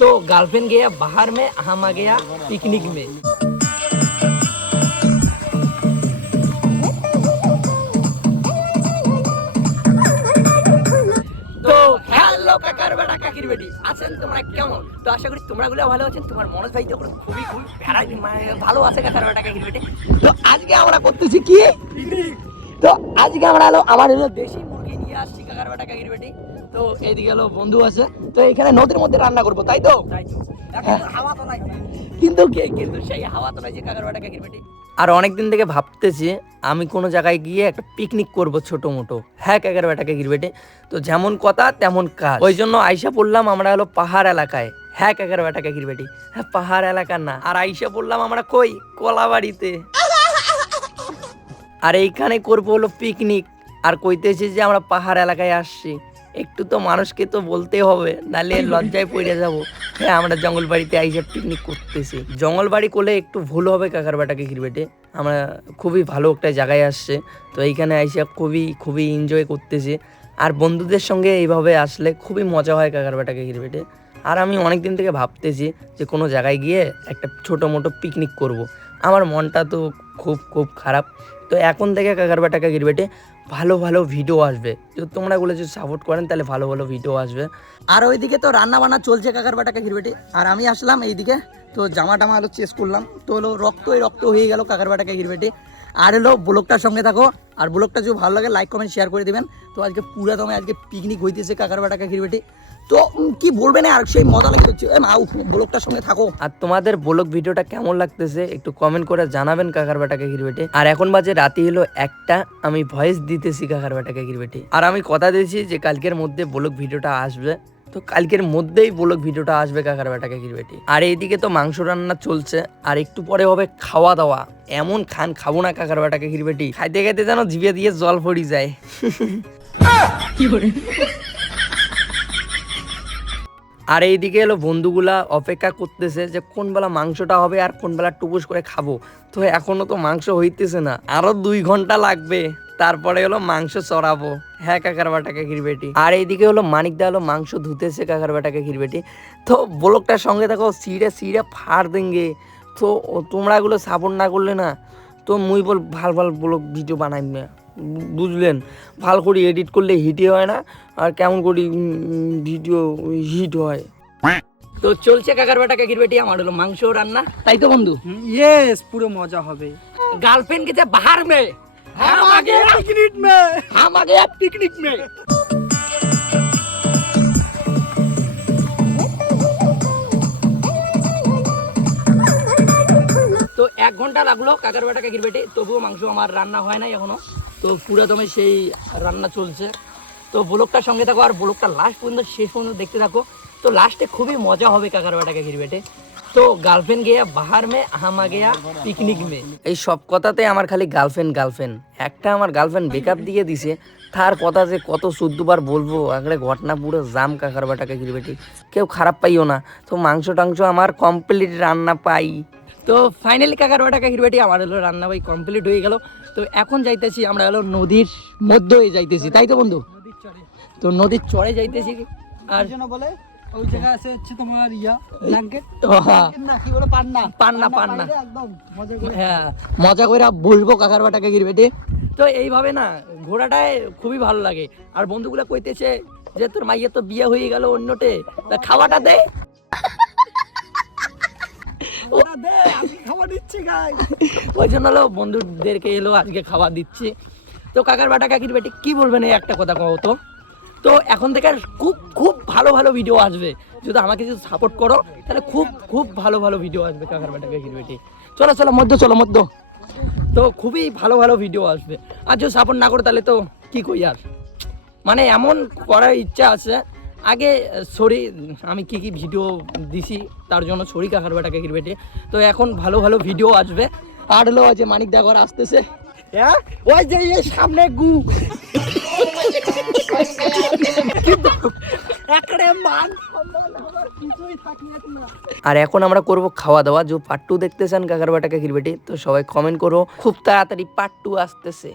तो गर्लफ्रेंड गया बाहर में, हम आ गया पिकनिक में। তো হ্যালো কাকার বেটা কাকির বেটি, আছেন তোমরা কেমন? তো আশা করি তোমরা গুলো ভালো আছেন। তোমার মনোজ ভাই তো খুবই ভ্যারাইটি ভালো আছে কাকার বেটা কাকির বেটি। তো আজকে আমরা করতেছি কি, তো আজকে আমরা আমার দেশি মুরগি নিয়ে আসছি কাকার বেটা কাকির বেটি। তো এইদিকে বন্ধু আছে, তো এখানে নদীর মধ্যে রান্না করবো, তাই তো? হাওয়া তো নাই, কিন্তু সেই হাওয়া তো নাই যে কাকার বেটা কাকির বেটি। আর অনেকদিন থেকে ভাবতেছি আমি কোনো জায়গায় গিয়ে একটা পিকনিক করব ছোট মোটো। হ্যাঁ কাকার বেটা কাকির বেটি, তো যেমন কথা তেমন কাজ, ওই জন্য আইসা পড়লাম আমরা পাহাড় এলাকায়। হ্যাঁ কাকার বেটা কাকির বেটি, হ্যাঁ পাহাড় এলাকা না, আর আইসা পড়লাম আমরা কই, কলাবাড়িতে। আর এইখানে করবো পিকনিক, আর কইতেছি যে আমরা পাহাড় এলাকায় আসছি। একটু তো মানুষকে তো বলতে হবে, নাহলে লজ্জায় পড়ে যাবো। হ্যাঁ আমরা জঙ্গলবাড়িতে আইসা পিকনিক করতেছি। জঙ্গলবাড়ি করলে একটু ভুল হবে কাকার বেটা কাকির বেটে, আমরা খুবই ভালো একটা জায়গায় আসছে। তো এইখানে আইসা খুবই এনজয় করতেছি। আর বন্ধুদের সঙ্গে এইভাবে আসলে খুবই মজা হয় কাকার বেটা কাকির বেটে। আর আমি অনেক দিন থেকে ভাবতেছি যে কোনো জায়গায় গিয়ে একটা ছোটো মোটো পিকনিক করব। আমার মনটা তো খুব খারাপ। তো এখন থেকে কাকার বেটা কাকির বেটে ভালো ভিডিও আসবে, যদি তোমরা এগুলো যদি সাপোর্ট করেন তাহলে ভালো ভিডিও আসবে। আর ওইদিকে তো রান্না বান্না চলছে কাকার বেটা কাকির বেটে, আর আমি আসলাম এইদিকে। তো জামা টামা চেস করলাম, তো রক্ত হয়ে গেল কাকার বেটা কাকির বেটে। আর ব্লগটার সঙ্গে থাকো, আর ব্লগটা যদি ভালো লাগে লাইক কমেন্ট শেয়ার করে দিবেন। তো আজকে পুরা দমে আজকে পিকনিক হইতেছে কাকার বেটা কাকির বেটে, তো কি বলবেন, আর সেই মজা লাগে হচ্ছে। ব্লগটার সঙ্গে থাকো। আর তোমাদের ব্লগ ভিডিওটা কেমন লাগতেছে একটু কমেন্ট করে জানাবেন কাকার বেটা কাকির বেটে। আর এখন বাজে রাতে হলো 1টা, আমি ভয়েস দিতেছি কাকার বেটা কাকির বেটে। আর আমি কথা দিয়েছি যে কালকের মধ্যে ব্লগ ভিডিওটা আসবে, তো কালকের মধ্যেই ব্লগ ভিডিওটা আসবে কাকার বেটা কাকির বেটি। আর এইদিকে তো মাংস রান্না চলছে, আর একটু পরে হবে খাওয়া দাওয়া। এমন খাবো না কাকার বেটা কাকির বেটি, খাইতে খাইতে যেন জিভে দিয়ে জল পড়ি যায়। কি করে। আর এইদিকে বন্ধুগুলা অপেক্ষা করতেছে যে কোন বেলা মাংসটা হবে আর কোন বেলা টুকুস করে খাবো। তো এখনো তো মাংস হইতেছে না, আরো 2 ঘন্টা লাগবে, তারপরে মাংস চড়াবো। হ্যাঁ কাকার বেটা কাকির বেটি। আর এইদিকে মানিকদা মাংস ধুতেছে কাকার বেটা কাকির বেটি। তো ব্লগটার সঙ্গে দেখো সিঁড়ে ফাড় দেঙ্গে। তো তোমরা এগুলো সাপোর্ট না করলে না, তো মুই ভাল ব্লগ ভিডিও বানাই না, বুঝলেন? ভাল করে এডিট করলে হিটই হয় না, আর কেমন করে ভিডিও হিট হয়। তো চলছে কাকার বেটা কাকির বেটি আমার মাংস রান্না, তাই তো বন্ধু? ইয়েস, পুরো মজা হবে। গার্লফ্রেন্ড কে বাহার মে, हम आ गए पिकनिक में। তো 1 ঘন্টা লাগলো কাকার বেটা কাকির বেটি, তবুও মাংস আমার রান্না হয় নাই এখনো। তো পুরো দমে সেই রান্না চলছে। তো ব্লগটার সঙ্গে থাকো, আর ব্লগটা লাস্ট পর্যন্ত শেষ পর্যন্ত দেখতে থাকো। তো লাস্টে খুবই মজা হবে কাকার বেটা কাকির বেটে। তো গার্লফ্রেন্ড গিয়া বাহার মে, হাম আ গিয়া পিকনিক মে। এই সব কথাতে আমার খালি গার্লফ্রেন্ড। একটা আমার গার্লফ্রেন্ড ব্রেকআপ দিয়ে দিছে, তার কথা যে কত 14বার বলবো, আগলে ঘটনা পুরো জাম কাকার বেটা কাকির বেটি। কেউ খারাপ পাইও না। তো মাংস টাংস আমার কমপ্লিট রান্না পাই। তো ফাইনালি কাকার বেটা কাকির বেটি আমার রান্না ভাই কমপ্লিট হয়ে গেল। তো এখন যাইতেছি আমরা নদীর মধ্যে যাইতেছি, তাই তো বন্ধু? তো নদীর চড়ে যাইতেছি। আর বলে ওই জায়গা আছে হচ্ছে তোমার ব্ল্যাঙ্কেট না, কি বলে, পান্না একদম মজা করে। হ্যাঁ মজা করে বসবো কাকার বেটা কাকির বেটে। তো এইভাবে না ঘোরাটায় খুবই ভালো লাগে। আর বন্ধুগুলা কইতেছে যে তোর মাইয়া তো বিয়ে হয়ে গেল অন্যটে, তা খাওয়াটা দে। খাবার দিচ্ছি গাই, ওই জন্য বন্ধুদেরকে আজকে খাবার দিচ্ছি। তো কাকার বেটা কাকির বেটি কি বলবেন এই একটা কথা কও তো। তো এখন থেকে খুব ভালো ভিডিও আসবে, যদি আমাকে যদি সাপোর্ট করো তাহলে খুব ভালো ভিডিও আসবে কাকার বেটা কাকির বেটি। চলো মধ্য। তো খুবই ভালো ভিডিও আসবে, আর যদি সাপোর্ট না করো তাহলে তো কি কই। আর মানে এমন করার ইচ্ছা আছে। আগে সরি আমি কি ভিডিও দিছি তার জন্য সরি কাকার বেটা কাকির বেটি। তো এখন ভালো ভিডিও আসবে। আর যে মানিক দা ঘর আসতেছে, হ্যাঁ ওই যে সামনে গু আর এখন আমরা করব খাওয়া দাওয়া। যে পার্ট 2 দেখতে চান কাকার বেটা কাকির বেটি, তো সবাই কমেন্ট করো, খুব তাড়াতাড়ি পার্ট 2 আসতেছে।